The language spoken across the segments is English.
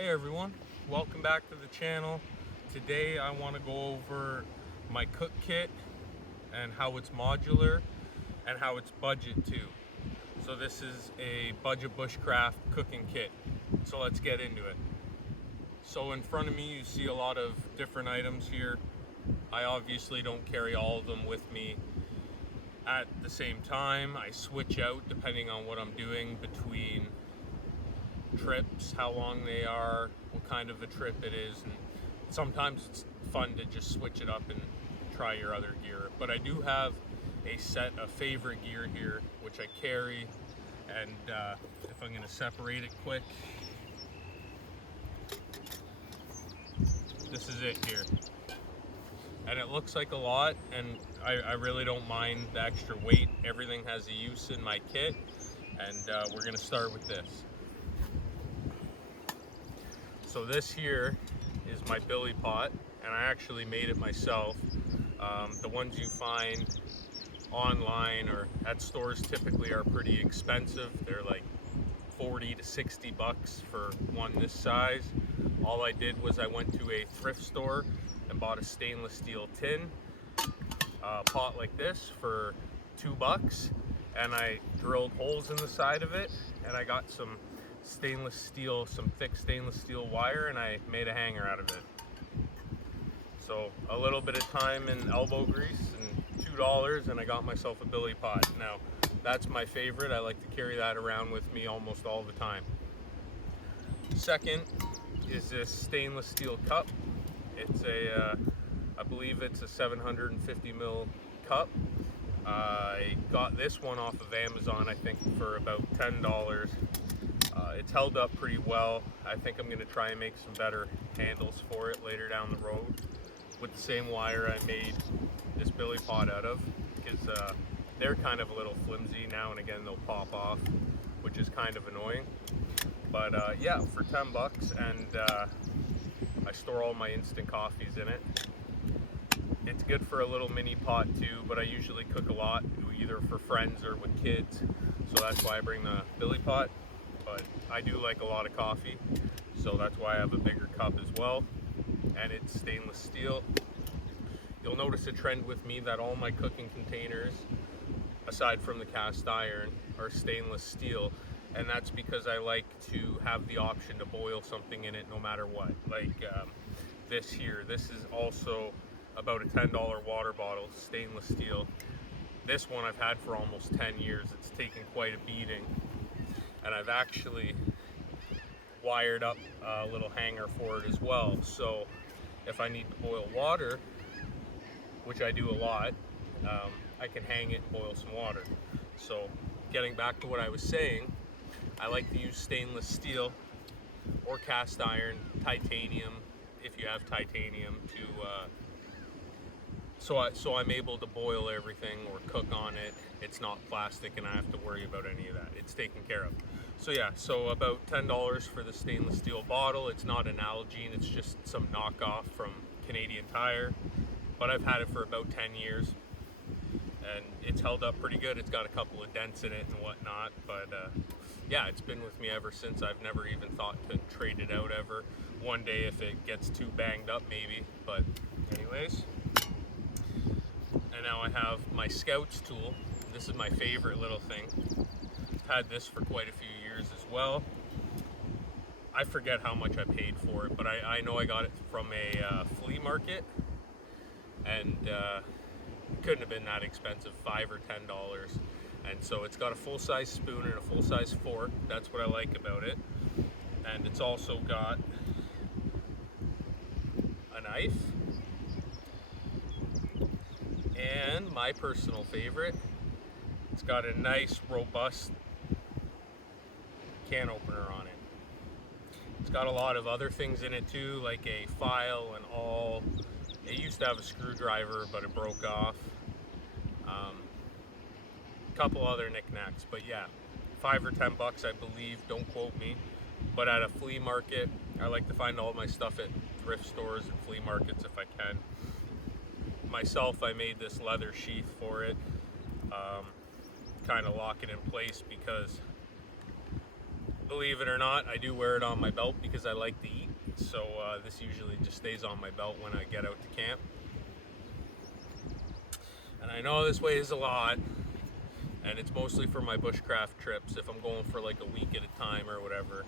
Hey everyone, welcome back to the channel. Today I want to go over my cook kit and how it's modular and how it's budget too. So this is a budget bushcraft cooking kit. So let's get into it. So in front of me you see a lot of different items here. I obviously don't carry all of them with me at the same time. I switch out depending on what I'm doing between trips, how long they are, what kind of a trip it is, and sometimes it's fun to just switch it up and try your other gear. But I do have a set of favorite gear here which I carry, and if I'm going to separate it quick, this is it here. And it looks like a lot, and I really don't mind the extra weight. Everything has a use in my kit, and we're going to start with this. So this here is my billy pot, and I actually made it myself. The ones you find online or at stores typically are pretty expensive. They're like 40 to 60 bucks for one this size. All I did was I went to a thrift store and bought a stainless steel tin pot like this for $2, and I drilled holes in the side of it, and I got some stainless steel, some thick stainless steel wire, and I made a hanger out of it. So a little bit of time and elbow grease and $2, and I got myself a billy pot. Now that's my favorite. I like to carry that around with me almost all the time. Second is this stainless steel cup. It's a I believe it's a 750 ml cup. I got this one off of Amazon, I think for about $10. It's held up pretty well. I think I'm going to try and make some better handles for it later down the road with the same wire I made this billy pot out of, because they're kind of a little flimsy. Now and again they'll pop off, which is kind of annoying. But yeah, for $10, and I store all my instant coffees in it. It's good for a little mini pot too, but I usually cook a lot, either for friends or with kids, so that's why I bring the billy pot. But I do like a lot of coffee, so that's why I have a bigger cup as well, and it's stainless steel. You'll notice a trend with me that all my cooking containers, aside from the cast iron, are stainless steel, and that's because I like to have the option to boil something in it no matter what. Like this here, this is also about a $10 water bottle, stainless steel. This one I've had for almost 10 years. It's taken quite a beating, and I've actually wired up a little hanger for it as well. So if I need to boil water, which I do a lot, I can hang it and boil some water. So getting back to what I was saying, I like to use stainless steel or cast iron, titanium, if you have titanium, to so I'm able to boil everything or cook on it. It's not plastic and I have to worry about any of that. It's taken care of. So yeah, so about $10 for the stainless steel bottle. It's not an Nalgene, it's just some knockoff from Canadian Tire, but I've had it for about 10 years and it's held up pretty good. It's got a couple of dents in it and whatnot, but yeah, it's been with me ever since. I've never even thought to trade it out ever. One day if it gets too banged up maybe, but anyways. And now I have my Scouts tool. This is my favorite little thing. I've had this for quite a few years as well. I forget how much I paid for it, but I know I got it from a flea market, and it couldn't have been that expensive, $5 or $10. And so it's got a full-size spoon and a full-size fork. That's what I like about it. And it's also got a knife, and my personal favorite, it's got a nice robust can opener on it. It's got a lot of other things in it too, like a file and all. It used to have a screwdriver, but it broke off. A couple other knickknacks, but yeah, $5 or $10, I believe. Don't quote me. But at a flea market, I like to find all my stuff at thrift stores and flea markets if I can. Myself, I made this leather sheath for it, kind of lock it in place, because believe it or not, I do wear it on my belt because I like to eat. So this usually just stays on my belt when I get out to camp. And I know this weighs a lot, and it's mostly for my bushcraft trips. If I'm going for like a week at a time or whatever,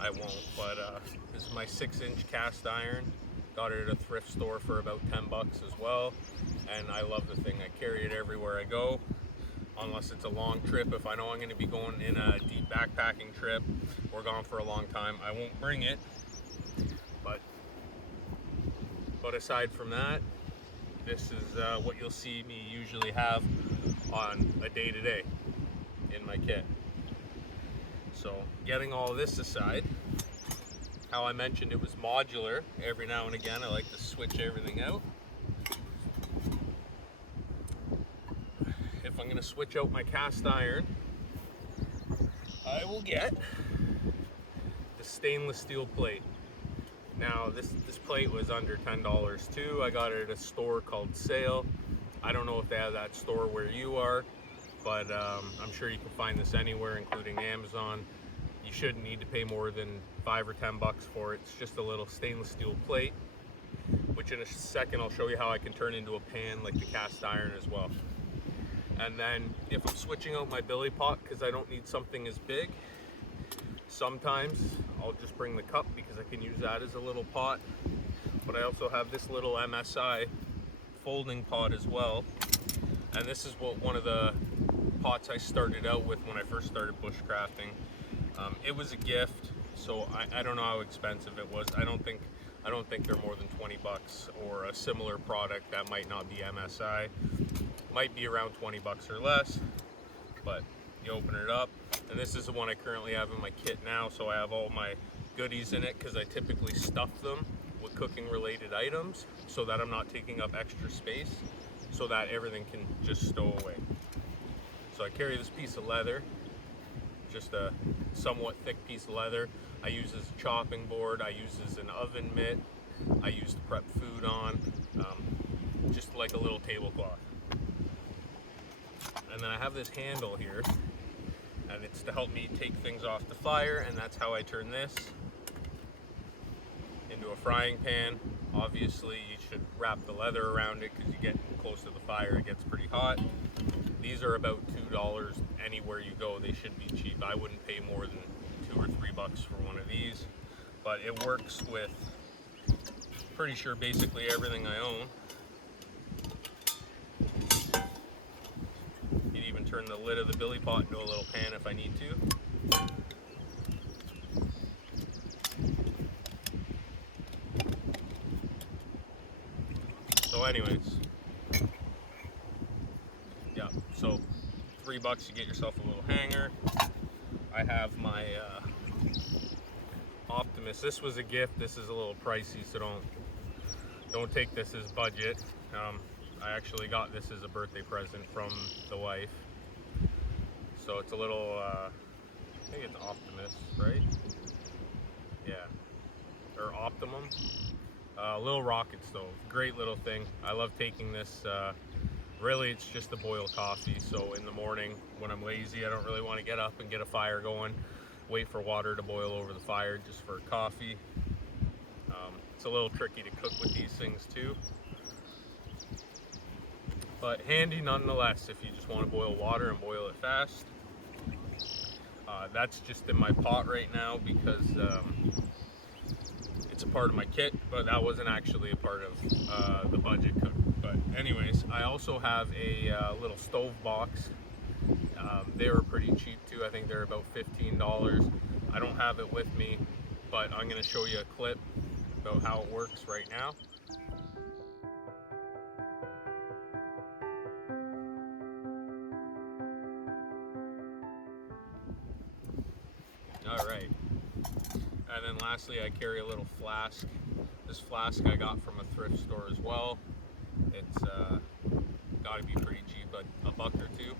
I won't. But this is my 6-inch cast iron. Got it at a thrift store for about 10 bucks as well. And I love the thing. I carry it everywhere I go, unless it's a long trip. If I know I'm going to be going in a deep backpacking trip or gone for a long time, I won't bring it. But aside from that, this is what you'll see me usually have on a day-to-day in my kit. So getting all this aside, how I mentioned it was modular. Every now and again I like to switch everything out. If I'm going to switch out my cast iron, I will get the stainless steel plate. Now this plate was under $10 too. I got it at a store called Sale. I don't know if they have that store where you are, but I'm sure you can find this anywhere, including Amazon. You shouldn't need to pay more than 5 or 10 bucks for it. It's just a little stainless steel plate, which in a second I'll show you how I can turn into a pan like the cast iron as well. And then if I'm switching out my billy pot because I don't need something as big, sometimes I'll just bring the cup because I can use that as a little pot. But I also have this little MSI folding pot as well. And this is what one of the pots I started out with when I first started bushcrafting. It was a gift, so I don't know how expensive it was. I don't think they're more than 20 bucks, or a similar product that might not be MSI. Might be around 20 bucks or less, but you open it up, and this is the one I currently have in my kit now, so I have all my goodies in it because I typically stuff them with cooking related items so that I'm not taking up extra space, so that everything can just stow away. So I carry this piece of leather, just a somewhat thick piece of leather. I use as a chopping board, I use as an oven mitt, I use to prep food on, just like a little tablecloth. And then I have this handle here, and it's to help me take things off the fire, and that's how I turn this into a frying pan. Obviously you should wrap the leather around it because you get close to the fire, it gets pretty hot. These are about $2 anywhere you go. They should be cheap. I wouldn't pay more than 2 or 3 bucks for one of these, but it works with, pretty sure, basically everything I own. You can even turn the lid of the billy pot into a little pan if I need to. So anyways, yeah, so $3 you get yourself a little hanger. I have my Optimus. This was a gift. This is a little pricey, so don't take this as budget. I actually got this as a birthday present from the wife. So it's a little, I think it's Optimus, right? Yeah, or Optimum. Little rocket stove, great little thing. I love taking this. Really, it's just to boil coffee. So in the morning when I'm lazy, I don't really want to get up and get a fire going, wait for water to boil over the fire just for coffee. It's a little tricky to cook with these things too, but handy nonetheless if you just want to boil water and boil it fast. That's just in my pot right now because it's a part of my kit, but that wasn't actually a part of the budget cook. But anyways, I also have a little stove box. They were pretty cheap too. I think they're about $15. I don't have it with me, but I'm going to show you a clip about how it works right now. All right. And then lastly, I carry a little flask. This flask I got from a thrift store as well. It's got to be pretty cheap, but $1 or $2.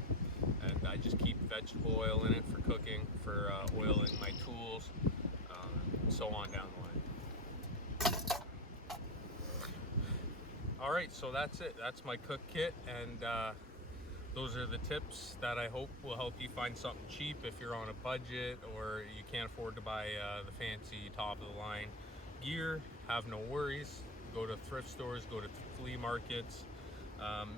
And I just keep vegetable oil in it for cooking, for oiling my tools, and so on down the line. All right, so that's it. That's my cook kit, and those are the tips that I hope will help you find something cheap if you're on a budget or you can't afford to buy the fancy top of the line gear. Have no worries. Go to thrift stores, go to flea markets,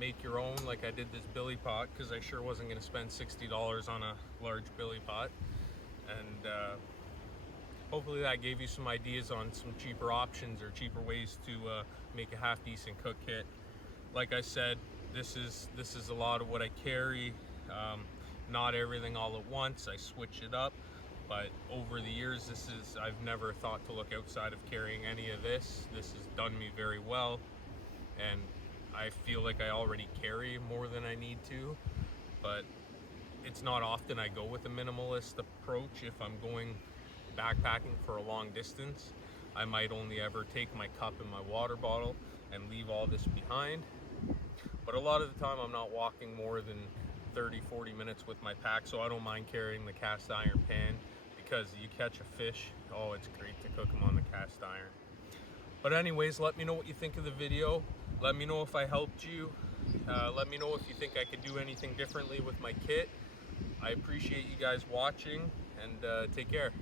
make your own, like I did this billy pot, because I sure wasn't going to spend $60 on a large billy pot. And hopefully that gave you some ideas on some cheaper options or cheaper ways to make a half decent cook kit. Like I said, this is a lot of what I carry. Not everything all at once. I switch it up, but over the years, I've never thought to look outside of carrying any of this. This has done me very well, and I feel like I already carry more than I need to, but it's not often I go with a minimalist approach. If I'm going backpacking for a long distance, I might only ever take my cup and my water bottle and leave all this behind. But a lot of the time I'm not walking more than 30-40 minutes with my pack, so I don't mind carrying the cast iron pan, because you catch a fish, oh, it's great to cook them on the cast iron. But anyways, let me know what you think of the video. Let me know if I helped you. Let me know if you think I could do anything differently with my kit. I appreciate you guys watching, and take care.